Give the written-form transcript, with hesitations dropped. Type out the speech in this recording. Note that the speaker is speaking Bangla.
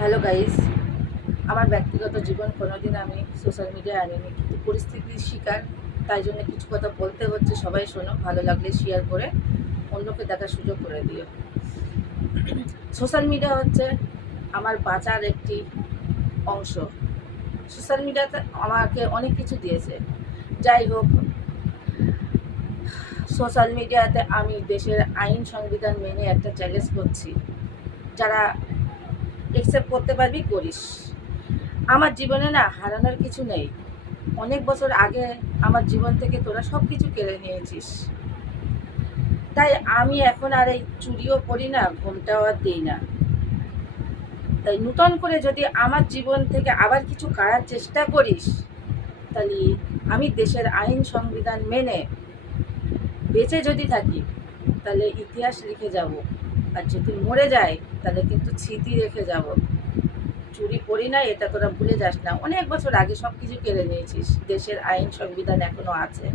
হ্যালো গাইস, আমার ব্যক্তিগত জীবন কোনোদিন আমি সোশ্যাল মিডিয়ায় আনিনি, কিন্তু পরিস্থিতির শিকার, তাই জন্য কিছু কথা বলতে হচ্ছে। সবাই শোনো, ভালো লাগলে শেয়ার করে অন্যকে দেখার সুযোগ করে দিও। সোশ্যাল মিডিয়া হচ্ছে আমার বাঁচার একটি অংশ। সোশ্যাল মিডিয়াতে আমাকে অনেক কিছু দিয়েছে। যাই হোক, সোশ্যাল মিডিয়াতে আমি দেশের আইন সংবিধান মেনে একটা চ্যালেঞ্জ করছি। যারা অ্যাকসেপ্ট করতে পারবি করিস। আমার জীবনে না হারানোর কিছু নেই। অনেক বছর আগে আমার জীবন থেকে তোরা সব কিছু কেড়ে নিয়েছিস। তাই আমি এখন আর এই চুরিও করি না, ঘুমটাও আর দিই না। তাই নূতন করে যদি আমার জীবন থেকে আবার কিছু করার চেষ্টা করিস, তাহলে আমি দেশের আইন সংবিধান মেনে বেঁচে যদি থাকি, তাহলে ইতিহাস লিখে যাব। আর যদি মরে যায়, তাহলে কিন্তু স্মৃতি রেখে যাব। চুরি করি না, এটা তোরা ভুলে যাস না। অনেক বছর আগে সব কিছু কেড়ে নিয়েছিস, দেশের আইন সংবিধান এখনো আছে।